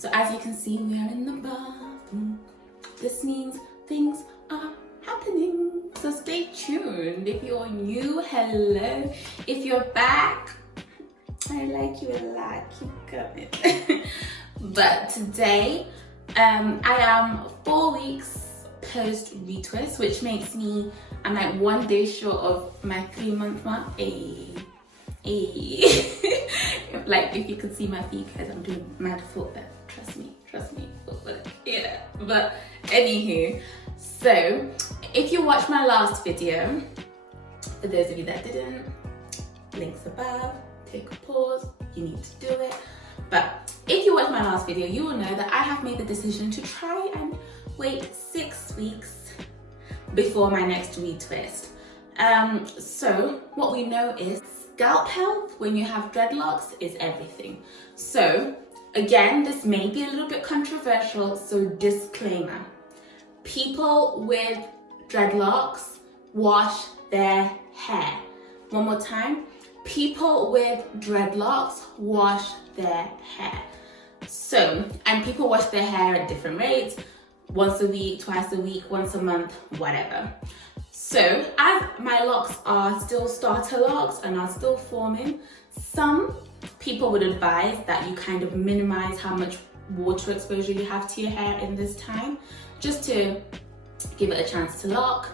So as you can see, we are in the bathroom. This means things are happening. So stay tuned. If you're new, hello. If you're back, I like you a lot. Keep coming. But today, I am 4 weeks post retwist, which makes me, I'm like 1 day short of my 3-month mark. Like if you could see my feet, guys, I'm doing mad footwork. Trust me, footwork. Yeah. But anywho, so if you watched my last video, for those of you that didn't, links above, take a pause, you need to do it. But if you watched my last video, you will know that I have made the decision to try and wait 6 weeks before my next retwist. So what we know is scalp health when you have dreadlocks is everything. So again, this may be a little bit controversial, so disclaimer. People with dreadlocks wash their hair. One more time. People with dreadlocks wash their hair. So, and people wash their hair at different rates, once a week, twice a week, once a month, whatever. So, as my locks are still starter locks and are still forming, some people would advise that you kind of minimize how much water exposure you have to your hair in this time, just to give it a chance to lock.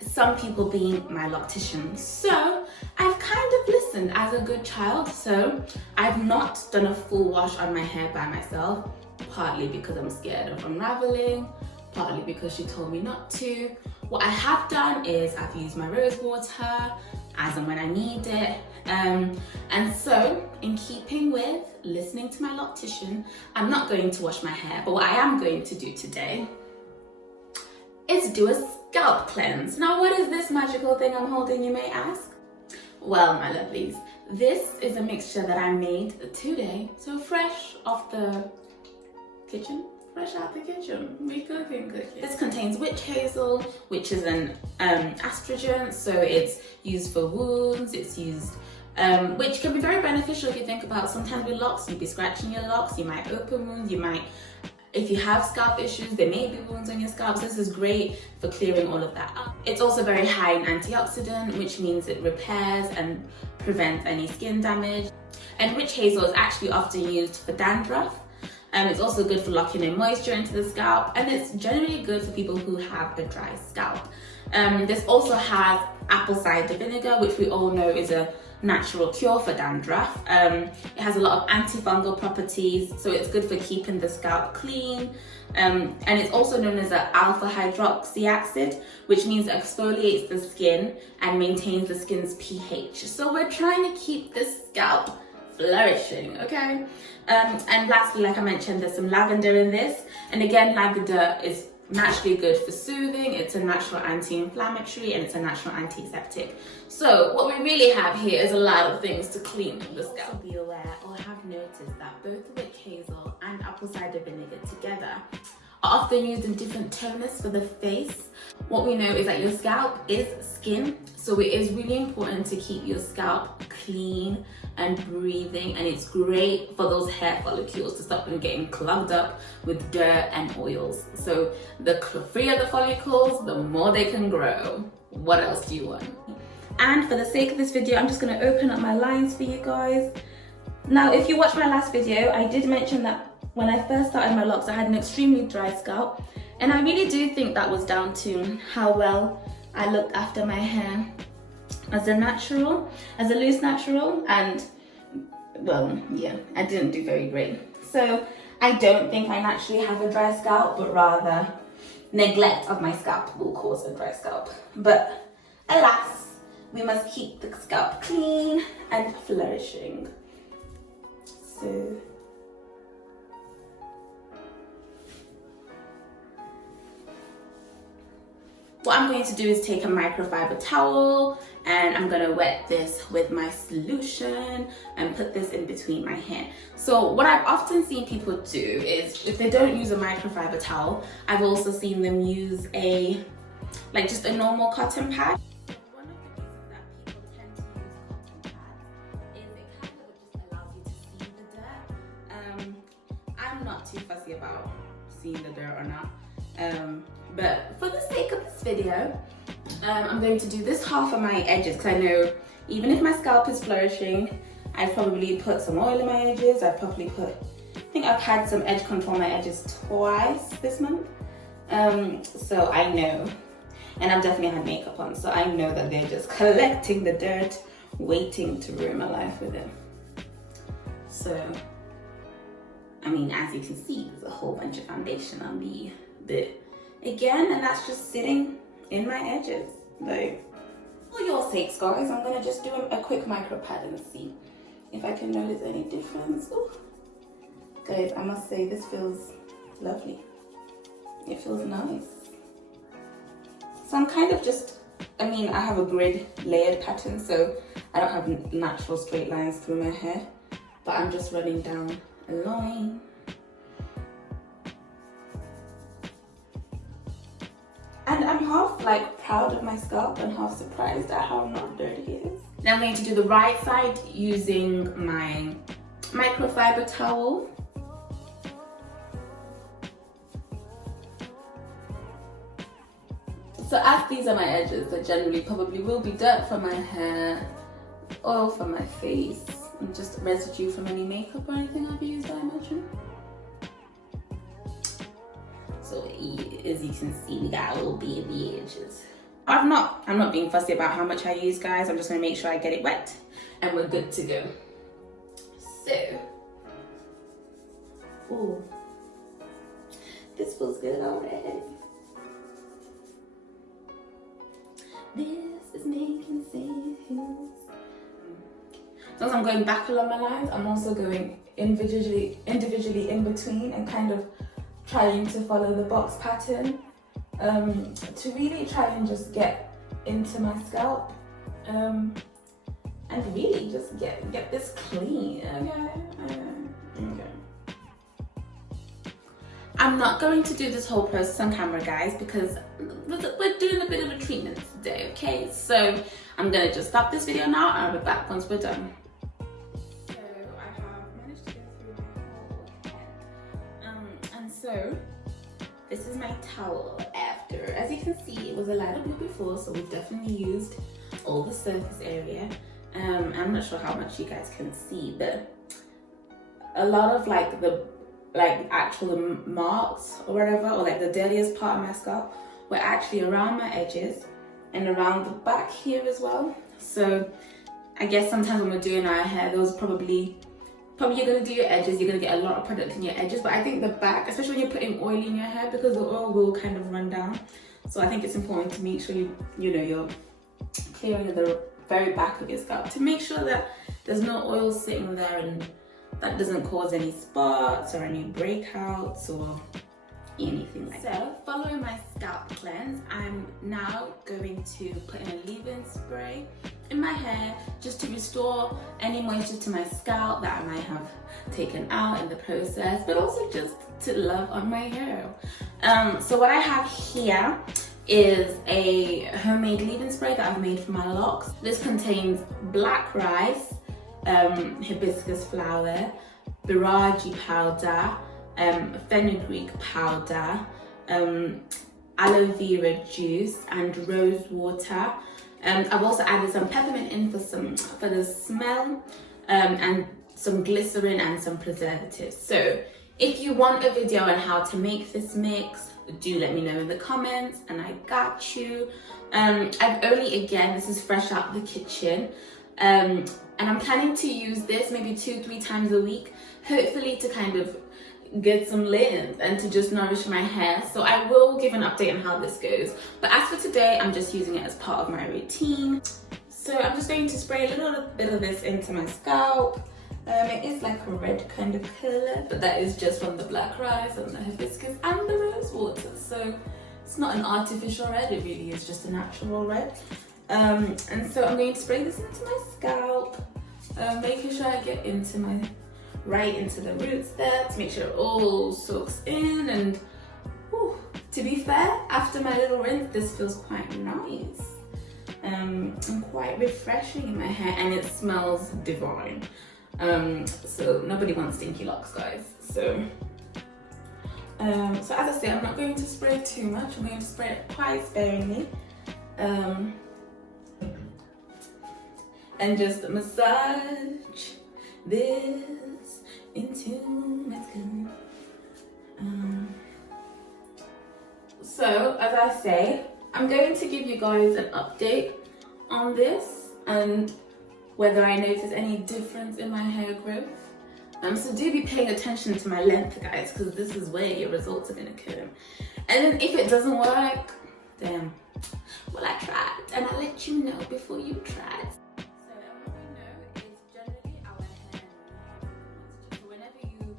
Some people being my loctician. So I've kind of listened as a good child. So I've not done a full wash on my hair by myself, partly because I'm scared of unraveling, partly because she told me not to. What I have done is I've used my rose water as and when I need it. And so in keeping with listening to my loctician, I'm not going to wash my hair, but what I am going to do today is do a scalp cleanse. Now, what is this magical thing I'm holding, you may ask? Well, my lovelies, this is a mixture that I made today. So fresh off the kitchen, fresh out the kitchen, we cooking. This contains witch hazel, which is an astringent, so it's used for wounds, it's used, which can be very beneficial if you think about sometimes with locks, you'd be scratching your locks, you might open wounds, you might, if you have scalp issues, there may be wounds on your scalp. So this is great for clearing all of that up. It's also very high in antioxidant, which means it repairs and prevents any skin damage. And witch hazel is actually often used for dandruff. It's also good for locking in moisture into the scalp, and it's generally good for people who have a dry scalp. This also has apple cider vinegar, which we all know is a natural cure for dandruff. It has a lot of antifungal properties, so it's good for keeping the scalp clean. And it's also known as an alpha hydroxy acid, which means it exfoliates the skin and maintains the skin's pH. So we're trying to keep the scalp flourishing, okay? And lastly, like I mentioned, there's some lavender in this. And again, lavender is naturally good for soothing, it's a natural anti-inflammatory, and it's a natural antiseptic. So what we really have here is a lot of things to clean the scalp. Also be aware or have noticed that both witch hazel and apple cider vinegar together are often used in different toners for the face. What we know is that your scalp is skin, so it is really important to keep your scalp clean and breathing, and it's great for those hair follicles to stop them getting clogged up with dirt and oils. So the freer the follicles, the more they can grow. What else do you want? And for the sake of this video, I'm just going to open up my lines for you guys. Now, if you watched my last video, I did mention that when I first started my locks, I had an extremely dry scalp, and I really do think that was down to how well I looked after my hair as a natural, as a loose natural, and well, yeah, I didn't do very great. So I don't think I naturally have a dry scalp, but rather neglect of my scalp will cause a dry scalp. But alas, we must keep the scalp clean and flourishing. So what I'm going to do is take a microfiber towel, and I'm gonna wet this with my solution and put this in between my hair. So what I've often seen people do is, if they don't use a microfiber towel, I've also seen them use just a normal cotton pad. One of the reasons that people tend to use cotton pads is it kind of just allows you to see the dirt. not too fussy about seeing the dirt or not. But for the sake of this video, I'm going to do this half of my edges because I know even if my scalp is flourishing, I'd probably put some oil in my edges. I think I've had some edge control on my edges twice this month. So I know, and I've definitely had makeup on, so I know that they're just collecting the dirt, waiting to ruin my life with it. So, I mean, as you can see, there's a whole bunch of foundation on the bit again, and that's just sitting in my edges. Like, for your sakes, guys, I'm gonna just do a quick micro pad and see if I can notice any difference. Ooh. Guys, I must say this feels lovely. It feels nice. So I'm kind of just, I mean, I have a grid layered pattern, so I don't have natural straight lines through my hair, but I'm just running down a line. And I'm half like proud of my scalp and half surprised at how not dirty it is. Now I'm going to do the right side using my microfiber towel. So as these are my edges, there generally probably will be dirt from my hair, oil from my face, and just residue from any makeup or anything I've used, I imagine. So as you can see, we got a little bit of the edges. I'm not being fussy about how much I use, guys. I'm just gonna make sure I get it wet and we're good to go. So, ooh, this feels good already. This is making sense. So as I'm going back along my lines, I'm also going individually in between and kind of trying to follow the box pattern to really try and just get into my scalp and really just get this clean. Okay. I'm not going to do this whole process on camera, guys, because we're doing a bit of a treatment today, okay? So I'm gonna just stop this video now and I'll be back once we're done. So I have managed to go through my whole head. And so this is my towel after. As you can see, it was a lighter blue before, so we've definitely used all the surface area. I'm not sure how much you guys can see, but a lot of the actual marks or whatever, or like the dirtiest part of my scalp, were actually around my edges and around the back here as well. So I guess sometimes when we're doing our hair, those probably you're gonna do your edges, you're gonna get a lot of product in your edges, but I think the back, especially when you're putting oil in your hair, because the oil will kind of run down. So I think it's important to make sure you're clearing the very back of your scalp to make sure that there's no oil sitting there and that doesn't cause any spots or any breakouts or anything like that. So, following my scalp cleanse, I'm now going to put in a leave-in spray in my hair just to restore any moisture to my scalp that I might have taken out in the process, but also just to love on my hair. So what I have here is a homemade leave-in spray that I've made for my locks. This contains black rice, hibiscus flower, biraji powder, fenugreek powder, aloe vera juice, and rose water. I've also added some peppermint in for the smell, and some glycerin and some preservatives. So if you want a video on how to make this mix, do let me know in the comments and I got you. I've only, again, this is fresh out the kitchen, and I'm planning to use this maybe 2-3 times a week, hopefully to kind of get some length and to just nourish my hair. So I will give an update on how this goes. But as for today, I'm just using it as part of my routine. So I'm just going to spray a little bit of this into my scalp. It is like a red kind of color, but that is just from the black rice and the hibiscus and the rose water. So it's not an artificial red, it really is just a natural red. And so I'm going to spray this into my scalp, making sure I get right into the roots there to make sure it all soaks in. And whew, to be fair, after my little rinse, this feels quite nice and quite refreshing in my hair, and it smells divine. So nobody wants stinky locks, guys. So So as I say, I'm not going to spray too much. I'm going to spray it quite sparingly. And just massage this into my skin. So as I say, I'm going to give you guys an update on this and whether I notice any difference in my hair growth. So do be paying attention to my length, guys, because this is where your results are going to come. And then if it doesn't work, then well, I tried, and I'll let you know before you try. So what we know is generally our hair needs moisture. So whenever you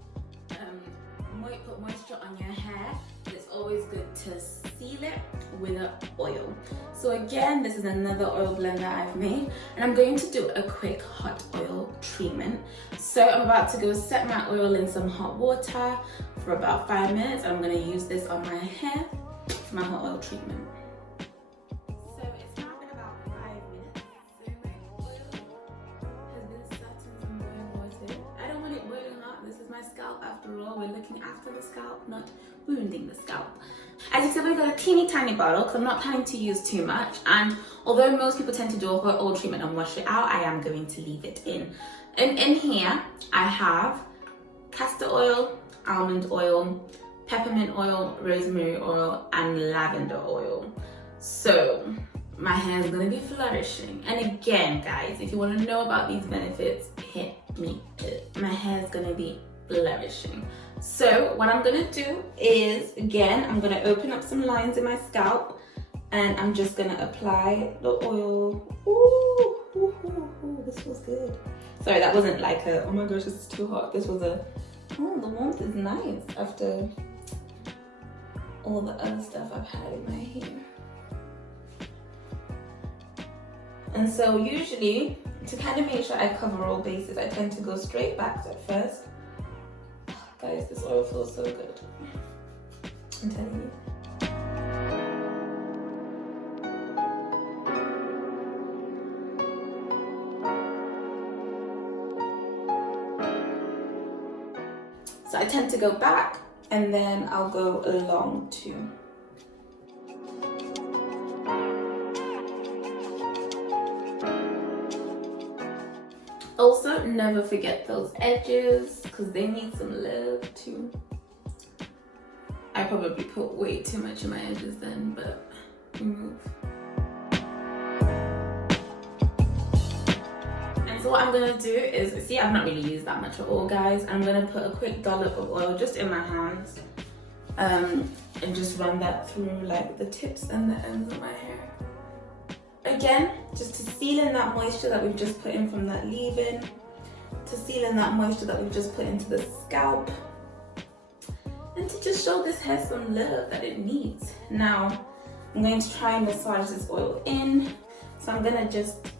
put moisture on your hair, it's always good to seal it with an oil. So again, this is another oil blend that I've made, and I'm going to do a quick hot oil treatment. So I'm about to go set my oil in some hot water for about 5 minutes. I'm going to use this on my hair for my hot oil treatment. So it's now been about 5 minutes. So my oil has been set in some boiling water. I don't want it boiling hot. This is my scalp after all. We're looking after the scalp, not wounding the scalp. As you can see, we've got a teeny tiny bottle because I'm not planning to use too much, and although most people tend to do a hot oil treatment and wash it out, I am going to leave it in. And in here I have castor oil, almond oil, peppermint oil, rosemary oil, and lavender oil. So my hair is going to be flourishing. And again, guys, if you want to know about these benefits, hit me up. My hair is going to be flourishing. So what I'm gonna do is, again, I'm gonna open up some lines in my scalp, and I'm just gonna apply the oil. Ooh, ooh, ooh, ooh, this feels good. Sorry, that wasn't like a, oh my gosh, this is too hot. This was a, oh, the warmth is nice after all the other stuff I've had in my hair. And so usually, to kind of make sure I cover all bases, I tend to go straight back at first. Guys, this oil feels so good. I'm telling you. So I tend to go back and then I'll go along too. Also, never forget those edges because they need some love too. I probably put way too much in my edges then, but remove. And so what I'm gonna do is, see, I've not really used that much at all, guys. I'm gonna put a quick dollop of oil just in my hands, and just run that through like the tips and the ends of my hair. Again, just to seal in that moisture that we've just put in from that leave-in, to seal in that moisture that we've just put into the scalp, and to just show this hair some love that it needs. Now, I'm going to try and massage this oil in. So I'm gonna just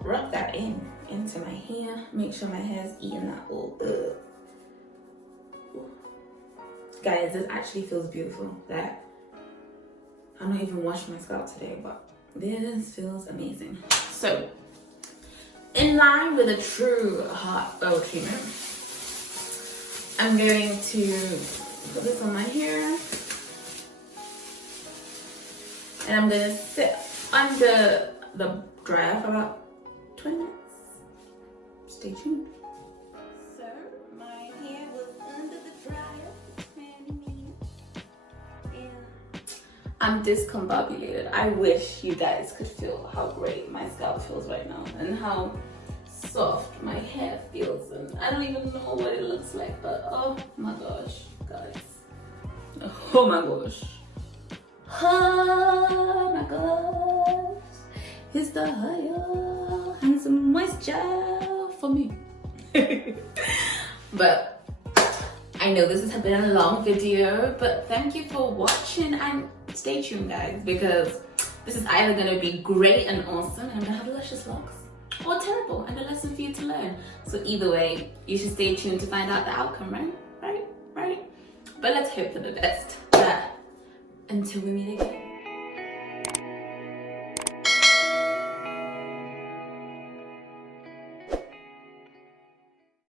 rub that into my hair, make sure my hair's eating that oil up. Guys, this actually feels beautiful. Like, I'm not even washing my scalp today, but this feels amazing. So, in line with a true hot oil treatment, I'm going to put this on my hair, and I'm going to sit under the dryer for about 20 minutes. Stay tuned. So, my hair was under the dryer for 20 minutes. I'm discombobulated. I wish you guys could feel how great my scalp feels right now and how soft my hair feels, and I don't even know what it looks like, but oh my gosh, guys. Oh my gosh. Oh my gosh. It's the oil and some moisture for me. But I know this has been a long video, but thank you for watching, and stay tuned, guys, because this is either going to be great and awesome and I'm going to have luscious locks, or terrible and a lesson for you to learn. So either way, you should stay tuned to find out the outcome, right? But let's hope for the best. Until we meet again.